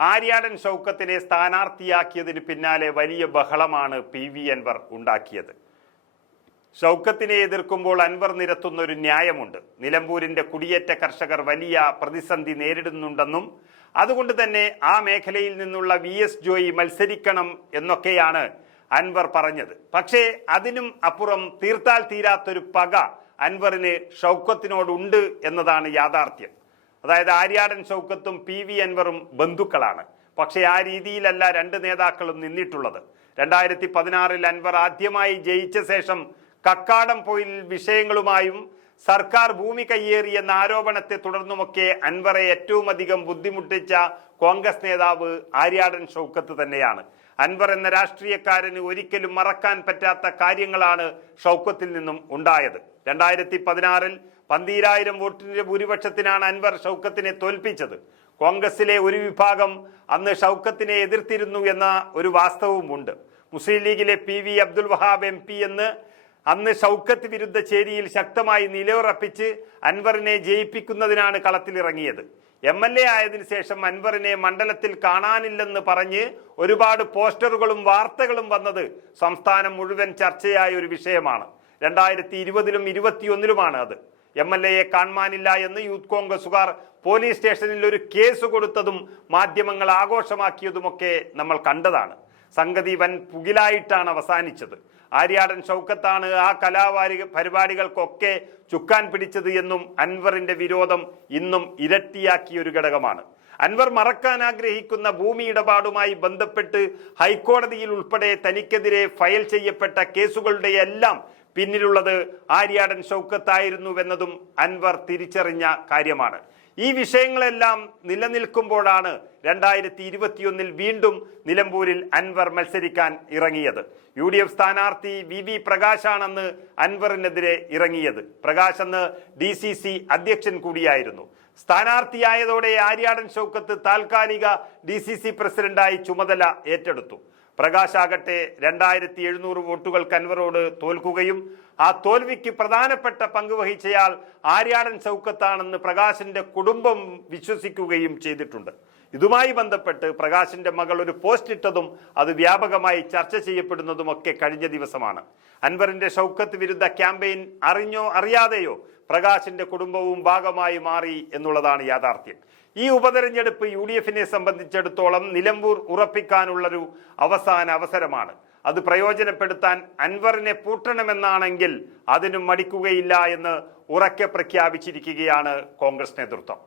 ആര്യാടൻ ഷൗക്കത്തിനെ സ്ഥാനാർത്ഥിയാക്കിയതിന് പിന്നാലെ വലിയ ബഹളമാണ് PV അൻവർ ഉണ്ടാക്കിയത്. ഷൗക്കത്തിനെ എതിർക്കുമ്പോൾ അൻവർ നിരത്തുന്ന ഒരു ന്യായമുണ്ട്. നിലമ്പൂരിന്റെ കുടിയേറ്റ കർഷകർ വലിയ പ്രതിസന്ധി നേരിടുന്നുണ്ടെന്നും അതുകൊണ്ട് തന്നെ ആ മേഖലയിൽ നിന്നുള്ള VS ജോയി മത്സരിക്കണം എന്നൊക്കെയാണ് അൻവർ പറഞ്ഞത്. പക്ഷേ അതിനും അപ്പുറം തീർത്താൽ തീരാത്തൊരു പക അൻവറിന് ഷൗക്കത്തിനോടുണ്ട് എന്നതാണ് യാഥാർത്ഥ്യം. അതായത് ആര്യാടൻ ഷൗക്കത്തും PV അൻവറും ബന്ധുക്കളാണ്. പക്ഷേ ആ രീതിയിലല്ല രണ്ട് നേതാക്കളും നിന്നിട്ടുള്ളത്. 2016 അൻവർ ആദ്യമായി ജയിച്ച ശേഷം കക്കാടം പൊയിൽ വിഷയങ്ങളുമായും സർക്കാർ ഭൂമി കയ്യേറിയെന്ന ആരോപണത്തെ തുടർന്നുമൊക്കെ അൻവറെ ഏറ്റവും അധികം ബുദ്ധിമുട്ടിച്ച കോൺഗ്രസ് നേതാവ് ആര്യാടൻ ഷൗക്കത്ത് തന്നെയാണ്. അൻവർ എന്ന രാഷ്ട്രീയക്കാരന് ഒരിക്കലും മറക്കാൻ പറ്റാത്ത കാര്യങ്ങളാണ് ഷൗക്കത്തിൽ നിന്നും ഉണ്ടായത്. 2016 12,000 വോട്ടിന്റെ ഭൂരിപക്ഷത്തിനാണ് അൻവർ ഷൗക്കത്തിനെ തോൽപ്പിച്ചത്. കോൺഗ്രസിലെ ഒരു വിഭാഗം അന്ന് ഷൗക്കത്തിനെ എതിർത്തിരുന്നു എന്ന ഒരു വാസ്തവവുമുണ്ട്. മുസ്ലിം ലീഗിലെ PV അബ്ദുൽ വഹാബ് MP എന്ന് അന്ന് ഷൗക്കത്ത് വിരുദ്ധ ചേരിയിൽ ശക്തമായി നിലയുറപ്പിച്ച് അൻവറിനെ ജയിപ്പിക്കുന്നതിനാണ് കളത്തിലിറങ്ങിയത്. MLA ആയതിനു ശേഷം അൻവറിനെ മണ്ഡലത്തിൽ കാണാനില്ലെന്ന് പറഞ്ഞ് ഒരുപാട് പോസ്റ്ററുകളും വാർത്തകളും വന്നത് സംസ്ഥാനം മുഴുവൻ ചർച്ചയായ ഒരു വിഷയമാണ്. 2020-ലും 2021-ലുമാണ് അത്. MLA കാണാനില്ല എന്ന് യൂത്ത് കോൺഗ്രസുകാർ പോലീസ് സ്റ്റേഷനിൽ ഒരു കേസ് കൊടുത്തതും മാധ്യമങ്ങൾ ആഘോഷമാക്കിയതുമൊക്കെ നമ്മൾ കണ്ടതാണ്. സംഗതി വൻ പുകിലായിട്ടാണ് അവസാനിച്ചത്. ആര്യാടൻ ഷൗക്കത്താണ് ആ പരിപാടികൾക്കൊക്കെ ചുക്കാൻ പിടിച്ചത് എന്നും അൻവറിന്റെ വിരോധം ഇന്നും ഇരട്ടിയാക്കിയ ഒരു ഘടകമാണ്. അൻവർ മറക്കാൻ ആഗ്രഹിക്കുന്ന ഭൂമി ഇടപാടുമായി ബന്ധപ്പെട്ട് ഹൈക്കോടതിയിൽ ഉൾപ്പെടെ തനിക്കെതിരെ ഫയൽ ചെയ്യപ്പെട്ട കേസുകളുടെ എല്ലാം പിന്നിലുള്ളത് ആര്യാടൻ ഷൗക്കത്തായിരുന്നുവെന്നതും അൻവർ തിരിച്ചറിഞ്ഞ കാര്യമാണ്. ഈ വിഷയങ്ങളെല്ലാം നിലനിൽക്കുമ്പോഴാണ് 2021 വീണ്ടും നിലമ്പൂരിൽ അൻവർ മത്സരിക്കാൻ ഇറങ്ങിയത്. UDF സ്ഥാനാർത്ഥി VV പ്രകാശാണെന്ന് അൻവറിനെതിരെ ഇറങ്ങിയത്. പ്രകാശ് അന്ന് DCC അധ്യക്ഷൻ കൂടിയായിരുന്നു. സ്ഥാനാർത്ഥിയായതോടെ ആര്യാടൻ ഷൗക്കത്ത് താൽക്കാലിക DCC പ്രസിഡന്റായി ചുമതല ഏറ്റെടുത്തു. പ്രകാശ് ആകട്ടെ 2700 വോട്ടുകൾക്ക് അൻവറോട് തോൽക്കുകയും ആ തോൽവിക്ക് പ്രധാനപ്പെട്ട പങ്ക് വഹിച്ചയാൾ ആര്യാടൻ ഷൗക്കത്താണെന്ന് പ്രകാശിന്റെ കുടുംബം വിശ്വസിക്കുകയും ചെയ്തിട്ടുണ്ട്. ഇതുമായി ബന്ധപ്പെട്ട് പ്രകാശിന്റെ മകൾ ഒരു പോസ്റ്റ് ഇട്ടതും അത് വ്യാപകമായി ചർച്ച ചെയ്യപ്പെടുന്നതുമൊക്കെ കഴിഞ്ഞ ദിവസമാണ്. അൻവറിന്റെ ഷൗക്കത്ത് വിരുദ്ധ ക്യാമ്പയിൻ അറിഞ്ഞോ അറിയാതെയോ പ്രകാശിന്റെ കുടുംബവും ഭാഗമായി മാറി എന്നുള്ളതാണ് യാഥാർത്ഥ്യം. ഈ ഉപതെരഞ്ഞെടുപ്പ് UDFനെ സംബന്ധിച്ചിടത്തോളം നിലമ്പൂർ ഉറപ്പിക്കാനുള്ളൊരു അവസാന അവസരമാണ്. അത് പ്രയോജനപ്പെടുത്താൻ അൻവറിനെ പൂട്ടണമെന്നാണെങ്കിൽ അതിനും മടിക്കുകയില്ല എന്ന് ഉറക്കെ പ്രഖ്യാപിച്ചിരിക്കുകയാണ് കോൺഗ്രസ് നേതൃത്വം.